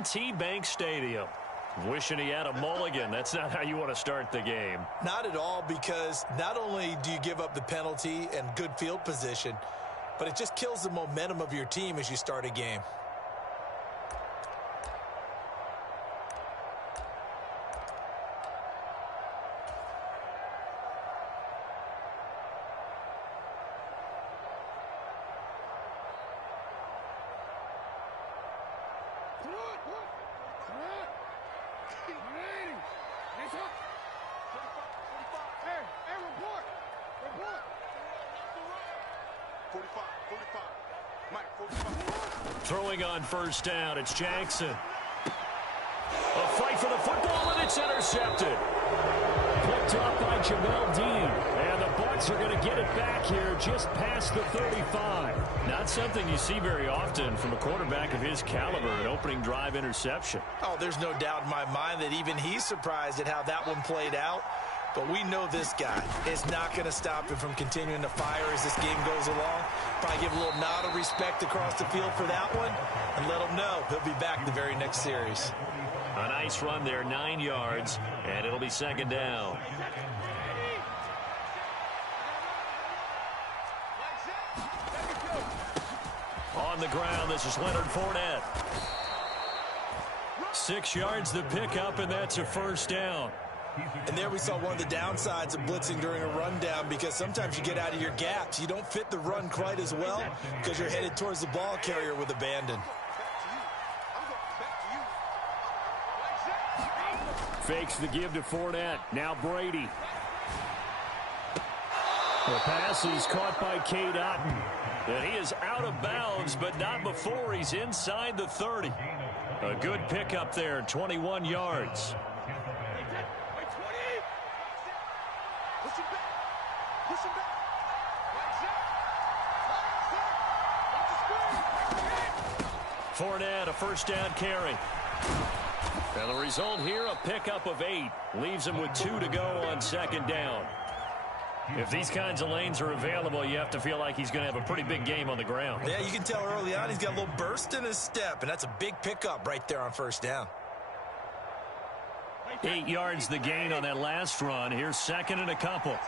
M&T Bank Stadium. Wishing he had a mulligan. That's not how you want to start the game. Not at all, because not only do you give up the penalty and good field position, but it just kills the momentum of your team as you start a game. Throwing on first down, it's Jackson. A fight for the football, and it's intercepted. Picked off by Jamel Dean. And the Bucs are going to get it back here just past the 35. Not something you see very often from a quarterback of his caliber, an opening drive interception. Oh, there's no doubt in my mind that even he's surprised at how that one played out. But we know this guy is not going to stop him from continuing to fire as this game goes along. Probably give a little nod of respect across the field for that one and let him know he'll be back the very next series. A nice run there, 9 yards, and it'll be second down. On the ground, this is Leonard Fournette. 6 yards the pickup, and that's a first down. And there we saw one of the downsides of blitzing during a rundown, because sometimes you get out of your gaps. You don't fit the run quite as well because you're headed towards the ball carrier with abandon. Fakes the give to Fournette. Now Brady. The pass is caught by Cade Otton. And he is out of bounds, but not before he's inside the 30. A good pickup there, 21 yards. Fournette, a first down carry. And the result here, a pickup of 8. Leaves him with 2 to go on second down. If these kinds of lanes are available, you have to feel like he's going to have a pretty big game on the ground. Yeah, you can tell early on he's got a little burst in his step, and that's a big pickup right there on first down. 8 yards the gain on that last run. Here's second and a couple.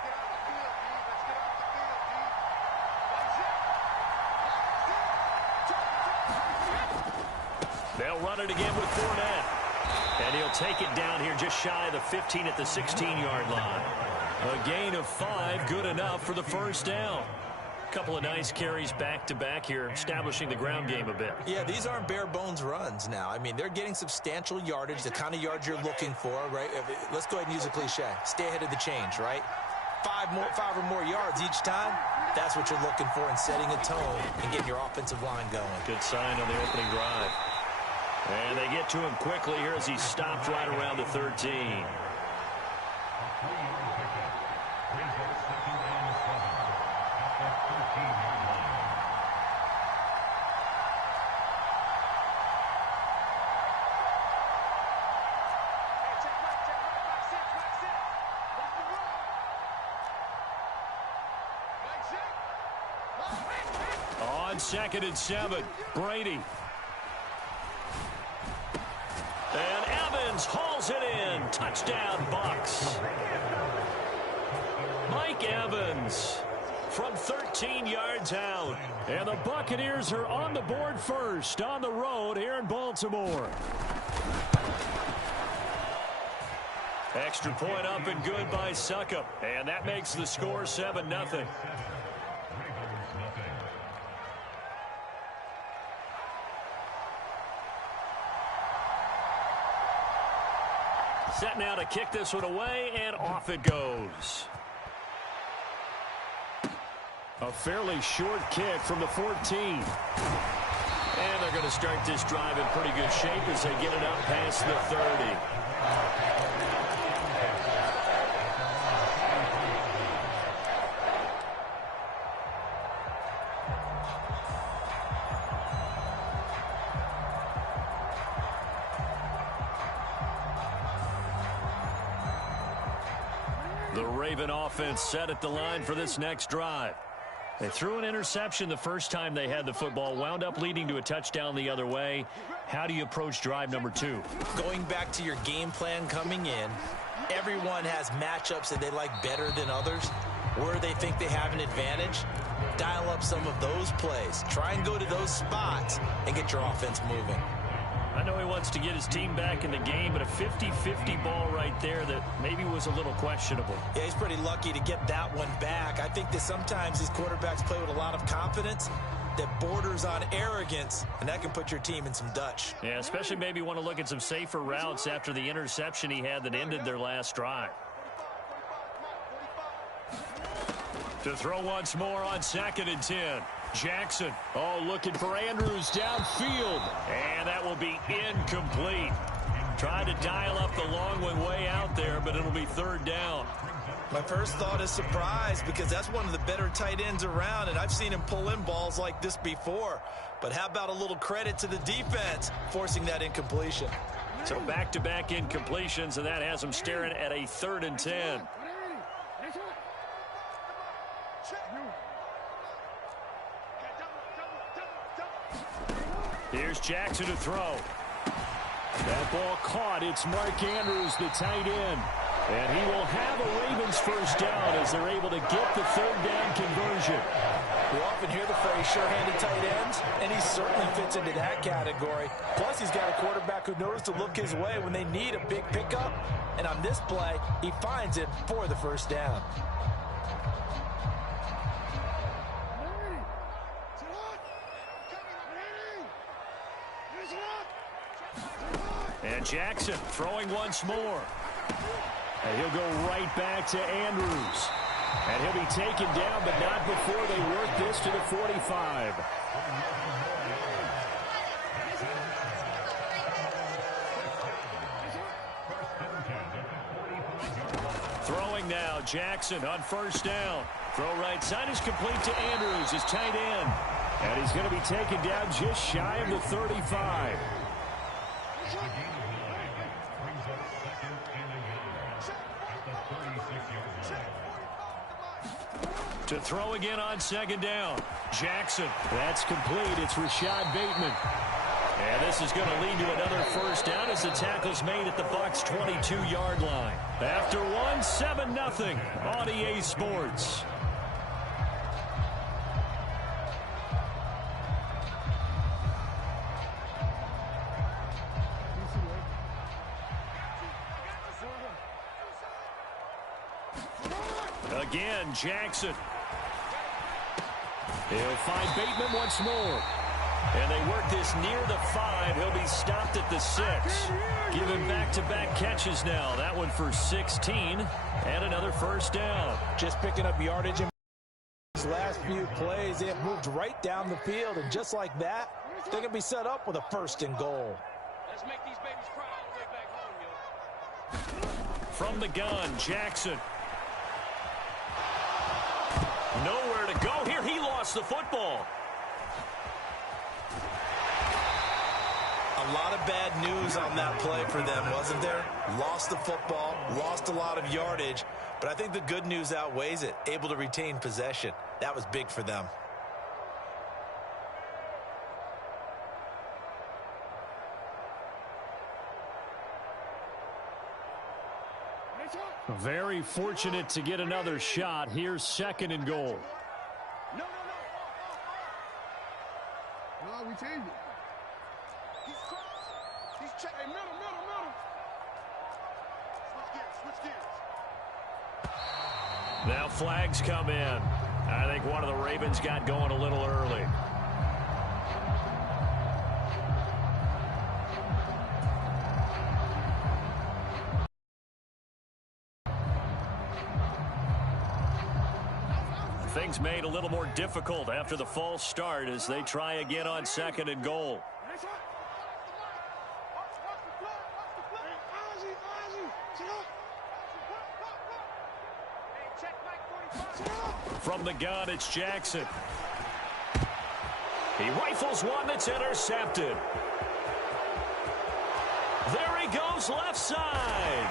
They'll run it again with Fournette. And he'll take it down here just shy of the 15 at the 16-yard line. A gain of 5, good enough for the first down. Couple of nice carries back-to-back here, establishing the ground game a bit. Yeah, these aren't bare-bones runs now. I mean, they're getting substantial yardage, the kind of yards you're looking for, right? Let's go ahead and use a cliche. Stay ahead of the change, right? 5 or more yards each time, that's what you're looking for in setting a tone and getting your offensive line going. Good sign on the opening drive. And they get to him quickly here as he stopped right around the 13. On 2nd and 7, Brady. And Evans hauls it in. Touchdown, Bucs. Mike Evans from 13 yards out. And the Buccaneers are on the board first on the road here in Baltimore. Extra point up and good by Succop. And that makes the score 7-0. Set now to kick this one away, and off it goes. A fairly short kick from the 14. And they're going to start this drive in pretty good shape as they get it up past the 30. The Raven offense set at the line for this next drive. They threw an interception the first time they had the football, wound up leading to a touchdown the other way. How do you approach drive number 2? Going back to your game plan coming in, everyone has matchups that they like better than others, where they think they have an advantage. Dial up some of those plays. Try and go to those spots and get your offense moving. I know he wants to get his team back in the game, but a 50-50 ball right there that maybe was a little questionable. Yeah, he's pretty lucky to get that one back. I think that sometimes these quarterbacks play with a lot of confidence that borders on arrogance, and that can put your team in some Dutch. Yeah, especially maybe want to look at some safer routes after the interception he had that ended their last drive. To throw once more on 2nd and 10. Jackson, looking for Andrews downfield. And that will be incomplete. Tried to dial up the long one way out there, but it'll be 3rd down. My first thought is surprise, because that's one of the better tight ends around, and I've seen him pull in balls like this before. But how about a little credit to the defense forcing that incompletion? So back-to-back incompletions, and that has him staring at a 3rd and 10. Here's Jackson to throw. That ball caught. It's Mark Andrews, the tight end. And he will have a Ravens first down as they're able to get the 3rd down conversion. We often hear the phrase sure-handed tight ends, and he certainly fits into that category. Plus, he's got a quarterback who knows to look his way when they need a big pickup. And on this play, he finds it for the first down. And Jackson throwing once more. And he'll go right back to Andrews. And he'll be taken down, but not before they work this to the 45. Throwing now, Jackson on 1st down. Throw right side is complete to Andrews, his tight end. And he's going to be taken down just shy of the 35. To throw again on 2nd down. Jackson. That's complete. It's Rashad Bateman. And this is going to lead to another first down as the tackle's made at the Bucs' 22-yard line. After one, 7-0 on EA Sports. Again, Jackson. He'll find Bateman once more. And they work this near the 5. He'll be stopped at the 6. Giving back-to-back catches now. That one for 16. And another first down. Just picking up yardage in his last few plays. They have moved right down the field. And just like that, they're going to be set up with a 1st and goal. Let's make these babies cry all the way back home, yo. From the gun, Jackson. Nowhere to go here. He lost the football. A lot of bad news on that play for them, wasn't there? Lost the football, lost a lot of yardage, but I think the good news outweighs it. Able to retain possession. That was big for them. Very fortunate to get another shot. Here's 2nd and goal. No, we changed it. He's check. Hey, middle. Switch gears. Now flags come in. I think one of the Ravens got going a little early. Things made a little more difficult after the false start as they try again on 2nd and goal. From the gun, it's Jackson. He rifles one that's intercepted. There he goes left side.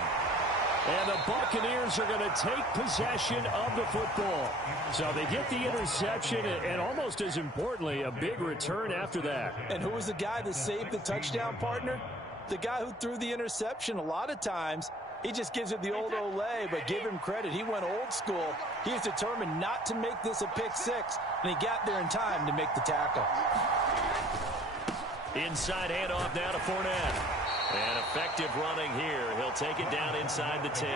And the Buccaneers are going to take possession of the football. So they get the interception and almost as importantly, a big return after that. And who was the guy that saved the touchdown, partner? The guy who threw the interception. A lot of times, he just gives it the old Olay, but give him credit. He went old school. He was determined not to make this a pick six, and he got there in time to make the tackle. Inside handoff now to Fournette. And effective running here. He'll take it down inside the 10.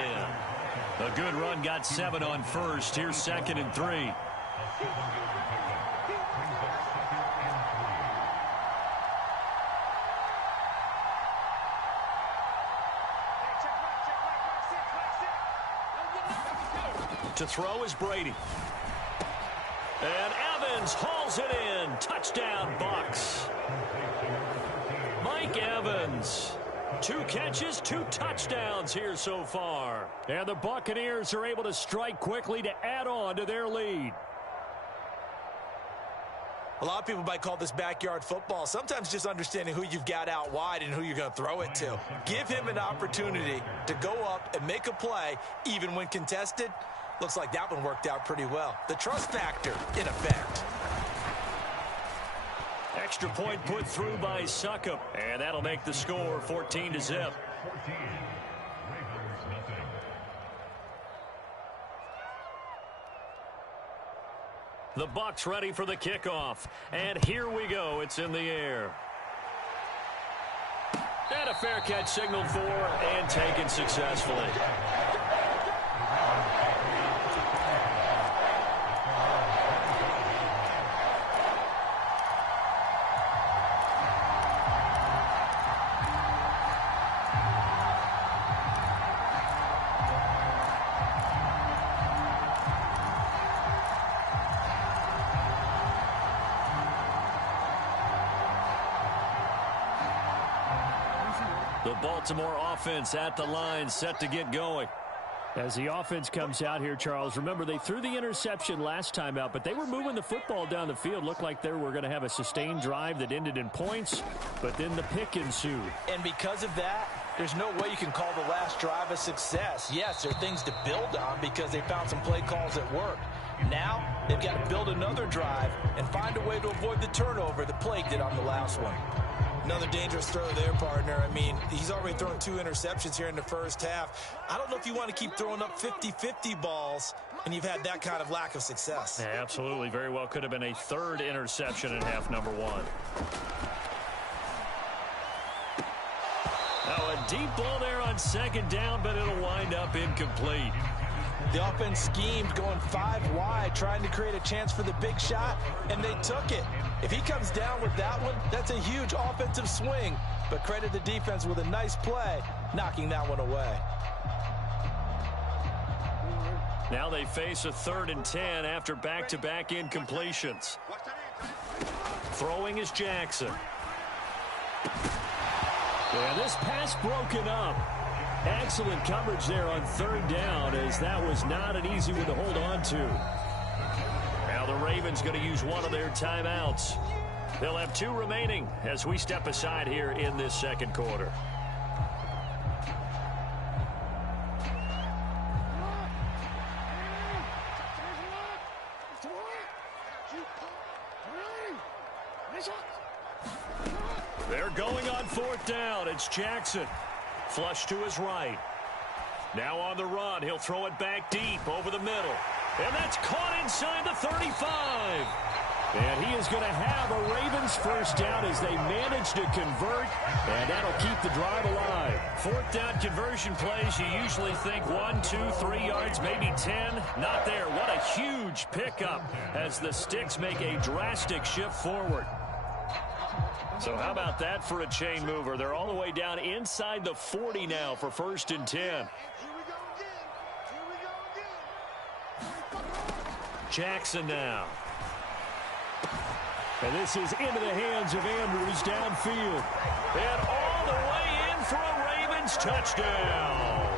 A good run, got 7 on first. Here's 2nd and 3. To throw is Brady. And Evans hauls it in. Touchdown, Bucs. Mike Evans. 2 catches, 2 touchdowns here so far. And the Buccaneers are able to strike quickly to add on to their lead. A lot of people might call this backyard football. Sometimes just understanding who you've got out wide and who you're going to throw it to. Give him an opportunity to go up and make a play, even when contested. Looks like that one worked out pretty well. The trust factor in effect. Extra point put through by Succop, and that'll make the score 14-0. The Bucs ready for the kickoff, and here we go. It's in the air. And a fair catch signaled for and taken successfully. The Baltimore offense at the line, set to get going. As the offense comes out here, Charles, remember they threw the interception last time out, but they were moving the football down the field. Looked like they were going to have a sustained drive that ended in points, but then the pick ensued. And because of that, there's no way you can call the last drive a success. Yes, there are things to build on because they found some play calls that worked. Now, they've got to build another drive and find a way to avoid the turnover that plagued it on the last one. Another dangerous throw there, partner. I mean, he's already thrown 2 interceptions here in the first half. I don't know if you want to keep throwing up 50-50 balls, and you've had that kind of lack of success. Yeah, absolutely. Very well could have been a 3rd interception in half number 1. Now a deep ball there on 2nd down, but it'll wind up incomplete. The offense schemed going 5 wide, trying to create a chance for the big shot, and they took it. If he comes down with that one, that's a huge offensive swing. But credit the defense with a nice play, knocking that one away. Now they face a 3rd and 10 after back-to-back incompletions. Throwing is Jackson. And this pass broken up. Excellent coverage there on 3rd down, as that was not an easy one to hold on to. Now the Ravens going to use one of their timeouts. They'll have 2 remaining as we step aside here in this 2nd quarter. They're going on 4th down. It's Jackson. Flush to his right. Now on the run. He'll throw it back deep over the middle. And that's caught inside the 35. And he is going to have a Ravens first down as they manage to convert. And that'll keep the drive alive. 4th down conversion plays, you usually think 1, 2, 3 yards, maybe 10. Not there. What a huge pickup as the Sticks make a drastic shift forward. So how about that for a chain mover? They're all the way down inside the 40 now for 1st and 10. Jackson now. And this is into the hands of Andrews downfield. And all the way in for a Ravens touchdown.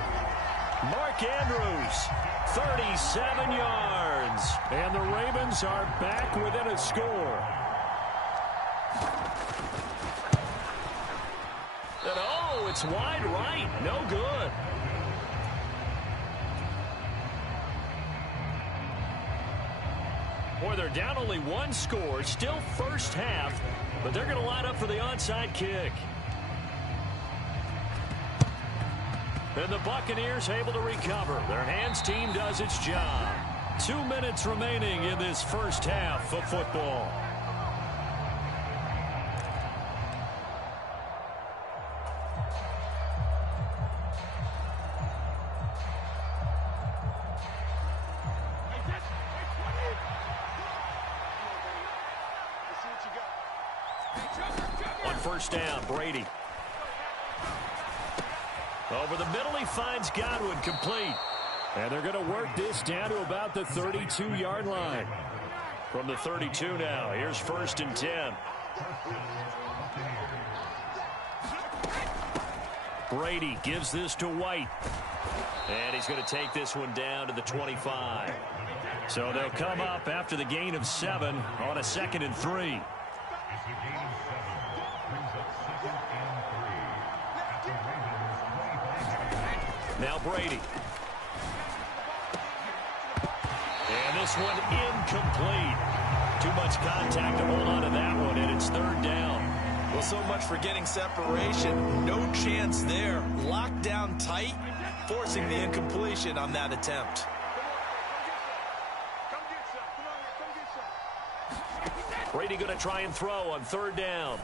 Mark Andrews, 37 yards. And the Ravens are back within a score. And oh, it's wide right. No good. Boy, they're down only one score, still first half, but they're going to line up for the onside kick. And the Buccaneers able to recover. Their hands team does its job. 2 minutes remaining in this first half of football. On first down, Brady. Over the middle, he finds Godwin, complete. And they're going to work this down to about the 32-yard line. From the 32 now, here's 1st and 10. Brady gives this to White. And he's going to take this one down to the 25. So they'll come up after the gain of 7 on a 2nd and 3. Now Brady. And this one incomplete. Too much contact to hold on to that one, and it's 3rd down. Well, so much for getting separation. No chance there. Locked down tight, forcing the incompletion on that attempt. Brady going to try and throw on 3rd down.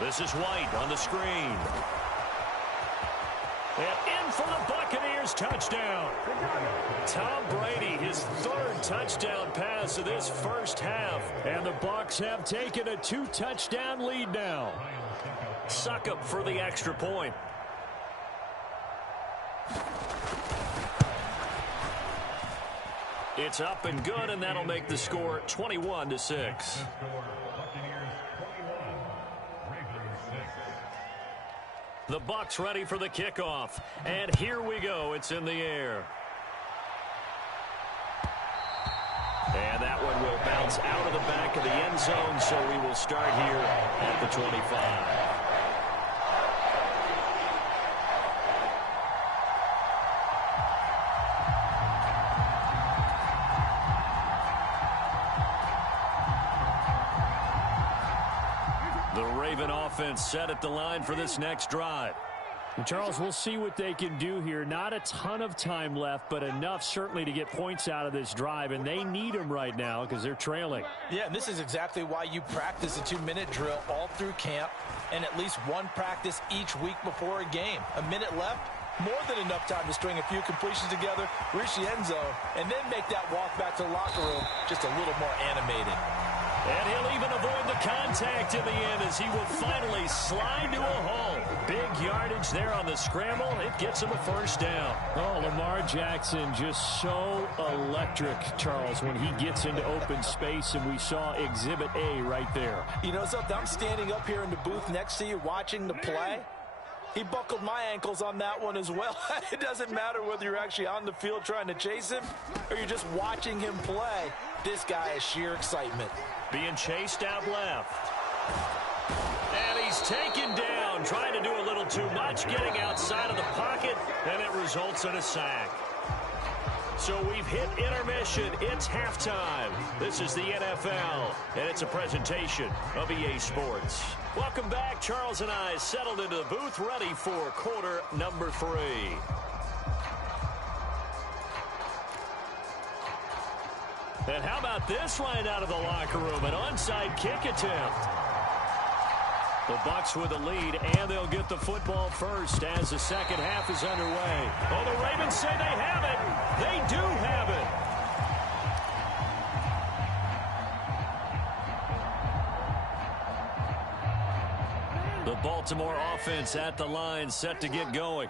This is White on the screen. And in for the Buccaneers, touchdown. Tom Brady, his 3rd touchdown pass of this first half. And the Bucs have taken a 2-touchdown lead now. Succop for the extra point. It's up and good, and that'll make the score 21-6. The Bucs ready for the kickoff. And here we go. It's in the air. And that one will bounce out of the back of the end zone, so we will start here at the 25. Offense set at the line for this next drive. And Charles, we'll see what they can do here. Not a ton of time left, but enough certainly to get points out of this drive, and they need them right now because they're trailing. Yeah, and this is exactly why you practice a 2-minute drill all through camp and at least one practice each week before a game. A minute left, more than enough time to string a few completions together, reach the end zone, and then make that walk back to the locker room just a little more animated. And he'll even avoid the contact in the end as he will finally slide to a hole. Big yardage there on the scramble. It gets him a 1st down. Oh, Lamar Jackson just so electric, Charles, when he gets into open space, and we saw Exhibit A right there. You know something? I'm standing up here in the booth next to you watching the play. He buckled my ankles on that one as well. It doesn't matter whether you're actually on the field trying to chase him or you're just watching him play. This guy is sheer excitement. Being chased out left. And he's taken down, trying to do a little too much, getting outside of the pocket, and it results in a sack. So we've hit intermission. It's halftime. This is the NFL, and it's a presentation of EA Sports. Welcome back. Charles and I settled into the booth, ready for quarter number 3. And how about this right out of the locker room? An onside kick attempt. The Bucs with the lead, and they'll get the football first as the second half is underway. Oh, the Ravens say they have it. They do have it. The Baltimore offense at the line, set to get going.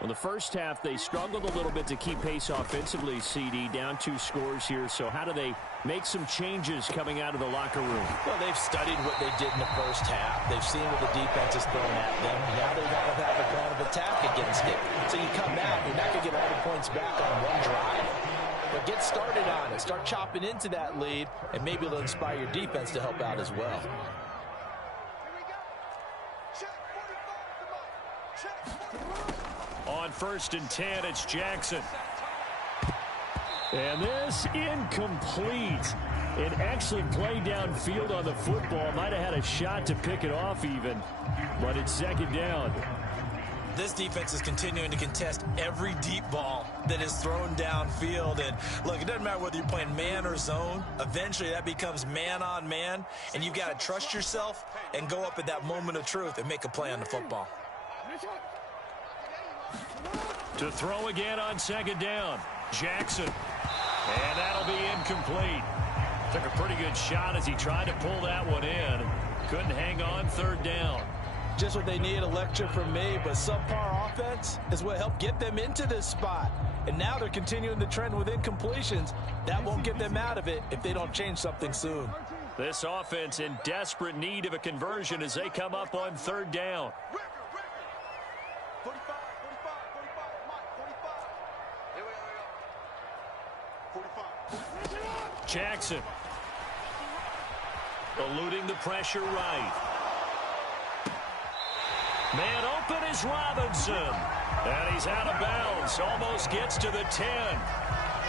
Well, the first half, they struggled a little bit to keep pace offensively, CD, down 2 scores here. So how do they make some changes coming out of the locker room? Well, they've studied what they did in the first half. They've seen what the defense is throwing at them. Now they want to have a plan of attack against it. So you come out, you're not going to get all the points back on one drive. But get started on it. Start chopping into that lead, and maybe it'll inspire your defense to help out as well. On 1st and 10, it's Jackson. And this incomplete. An excellent play downfield on the football. Might have had a shot to pick it off even, but it's second down. This defense is continuing to contest every deep ball that is thrown downfield. And look, it doesn't matter whether you're playing man or zone. Eventually that becomes man on man, and you've got to trust yourself and go up at that moment of truth and make a play on the football. To throw again on second down, Jackson. And that'll be incomplete. Took a pretty good shot as he tried to pull that one in. Couldn't hang on third down. Just what they need, a lecture from me, but subpar offense is what helped get them into this spot. And now they're continuing the trend with incompletions. That won't get them out of it if they don't change something soon. This offense in desperate need of a conversion as they come up on third down. Jackson. Eluding the pressure right. Man open is Robinson. And he's out of bounds. Almost gets to the 10.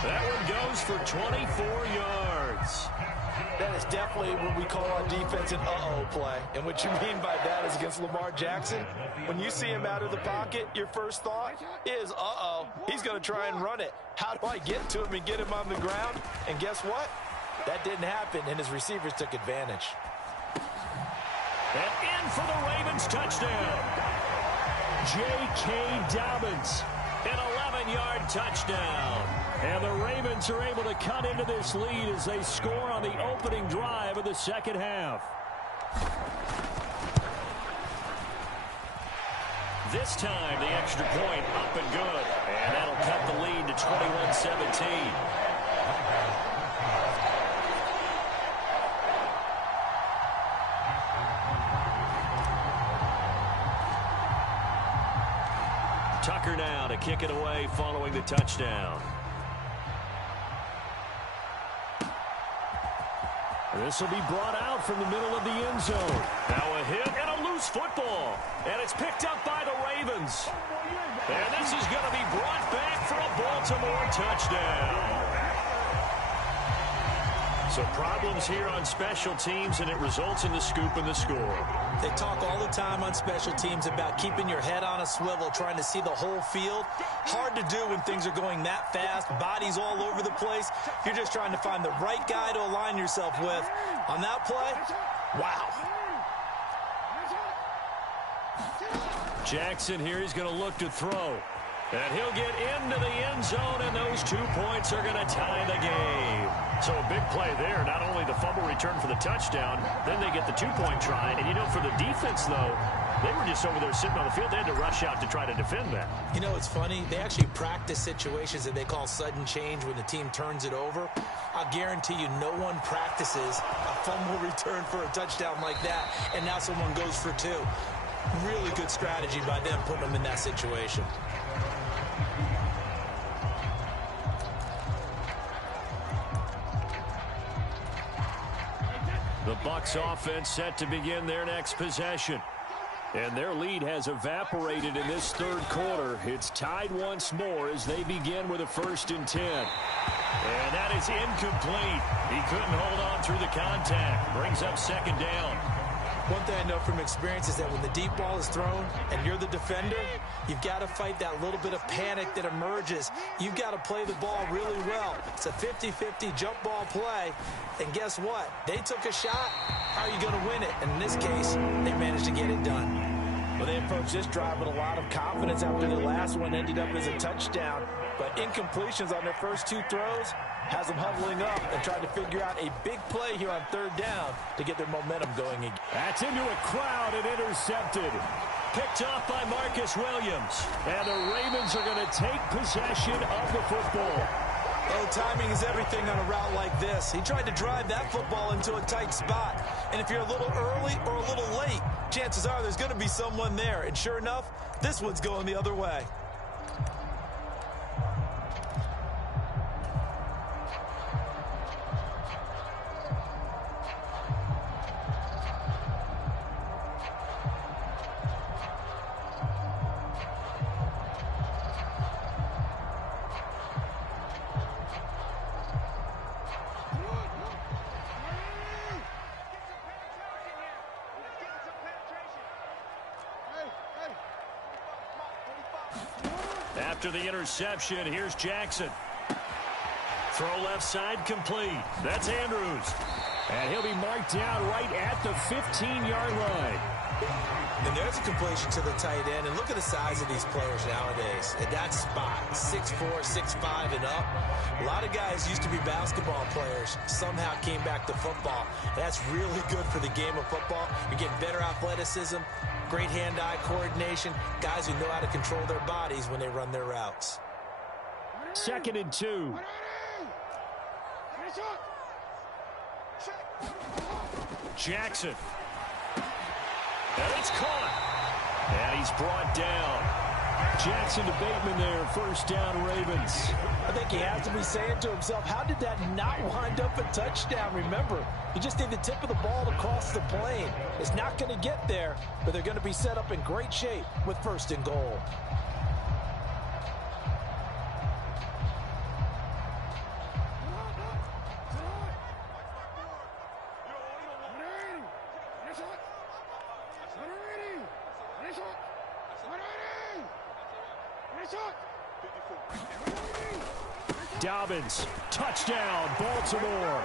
That one goes for 24 yards. That is definitely what we call on defense an uh-oh play. And what you mean by that is against Lamar Jackson, when you see him out of the pocket, your first thought is, uh-oh, he's going to try and run it. How do I get to him and get him on the ground? And guess what? That didn't happen, and his receivers took advantage. And in for the Ravens touchdown. J.K. Dobbins, an 11-yard touchdown. And the Ravens are able to cut into this lead as they score on the opening drive of the second half. This time, the extra point up and good. And that'll cut the lead to 21-17. Tucker now to kick it away following the touchdown. This will be brought out from the middle of the end zone. Now a hit and a loose football. And it's picked up by the Ravens. And this is going to be brought back for a Baltimore touchdown. So problems here on special teams, and it results in the scoop and the score. They talk all the time on special teams about keeping your head on a swivel, trying to see the whole field. Hard to do when things are going that fast, bodies all over the place. You're just trying to find the right guy to align yourself with. On that play, wow. Jackson here, he's going to look to throw. And he'll get into the end zone, and those 2 points are going to tie the game. So a big play there, not only the fumble return for the touchdown, then they get the 2-point try. And, you know, for the defense, though, they were just over there sitting on the field. They had to rush out to try to defend that. You know, it's funny. They actually practice situations that they call sudden change when the team turns it over. I'll guarantee you no one practices a fumble return for a touchdown like that, and now someone goes for 2. Really good strategy by them putting them in that situation. The Bucs offense set to begin their next possession. And their lead has evaporated in this third quarter. It's tied once more as they begin with a 1st and 10. And that is incomplete. He couldn't hold on through the contact. Brings up second down. One thing I know from experience is that when the deep ball is thrown and you're the defender, you've got to fight that little bit of panic that emerges. You've got to play the ball really well. It's a 50-50 jump ball play. And guess what? They took a shot. How are you going to win it? And in this case, they managed to get it done. Well, they approached this drive with a lot of confidence after the last one ended up as a touchdown. But incompletions on their first 2 throws has them huddling up and trying to figure out a big play here on third down to get their momentum going again. That's into a crowd and intercepted. Picked off by Marcus Williams. And the Ravens are going to take possession of the football. Oh, timing is everything on a route like this. He tried to drive that football into a tight spot. And if you're a little early or a little late, chances are there's going to be someone there. And sure enough, this one's going the other way. After the interception, here's Jackson. Throw left side complete. That's Andrews. And he'll be marked down right at the 15-yard line. And there's a completion to the tight end. And look at the size of these players nowadays. At that spot, 6'4", 6'5", and up. A lot of guys used to be basketball players. Somehow came back to football. That's really good for the game of football. You're getting better athleticism, great hand-eye coordination, guys who know how to control their bodies when they run their routes. 2nd and 2. Jackson. And it's caught. And he's brought down. Jackson to Bateman there. First down, Ravens. I think he has to be saying to himself, how did that not wind up a touchdown? Remember, you just need the tip of the ball across the plane. It's not going to get there, but they're going to be set up in great shape with 1st and goal. Dobbins, touchdown, Baltimore.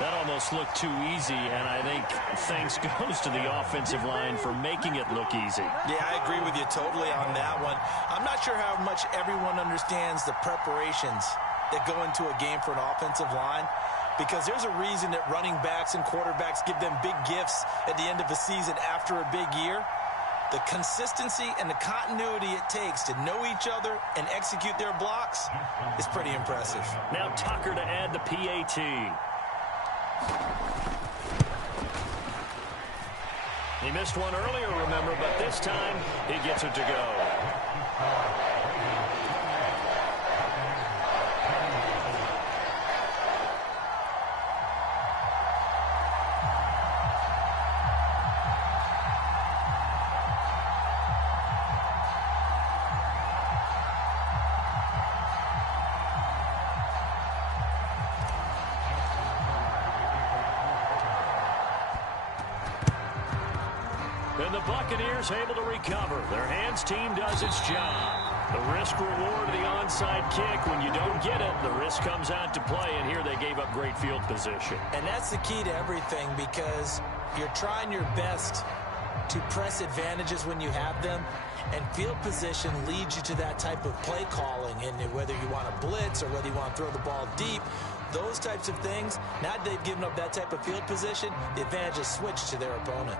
That almost looked too easy, and I think thanks goes to the offensive line for making it look easy. Yeah, I agree with you totally on that one. I'm not sure how much everyone understands the preparations that go into a game for an offensive line, because there's a reason that running backs and quarterbacks give them big gifts at the end of the season after a big year. The consistency and the continuity it takes to know each other and execute their blocks is pretty impressive. Now Tucker to add the PAT. He missed one earlier, remember, but this time he gets it to go. And the Buccaneers able to recover. Their hands team does its job. The risk reward of the onside kick. When you don't get it, the risk comes out to play, and here they gave up great field position. And that's the key to everything, because you're trying your best to press advantages when you have them, and field position leads you to that type of play calling. And whether you want to blitz or whether you want to throw the ball deep, those types of things, now that they've given up that type of field position, the advantage is switched to their opponent.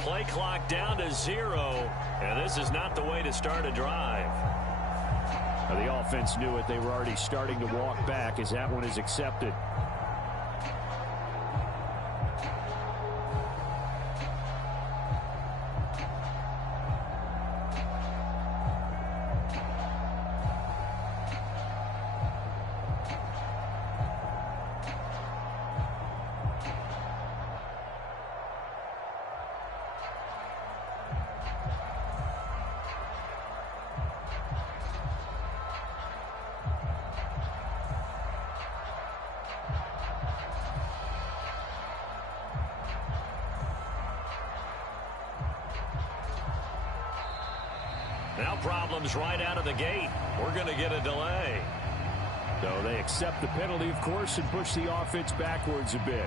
Play clock down to 0, and this is not the way to start a drive. Now, the offense knew it. They were already starting to walk back as that one is accepted. Now problems right out of the gate. We're going to get a delay. So they accept the penalty, of course, and push the offense backwards a bit.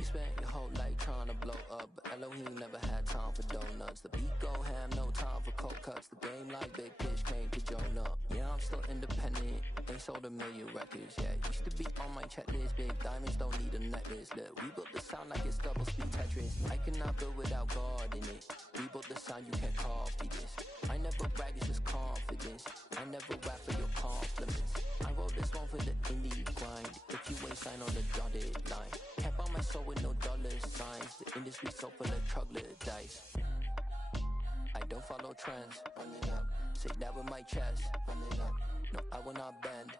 You spent your whole life trying to blow up, but Elohim never had time for donuts. The beat go ham, no time for cold cuts. The game like Big Pitch came to Jonah. Yeah, I'm still independent, ain't sold a million records yet. Used to be on my checklist, big diamonds don't need a necklace. Look, we built the sound like it's double speed Tetris. I cannot build without God in it. We built the sound, you can't copy this. I never brag, it's just confidence. I never rap for your compliments. I wrote this one for the indie grind. If you ain't signed on the dotted line, can't buy my soul with no dollar signs. The industry so full of troglodytes. I don't follow trends. Say that with my chest. No, I will not bend.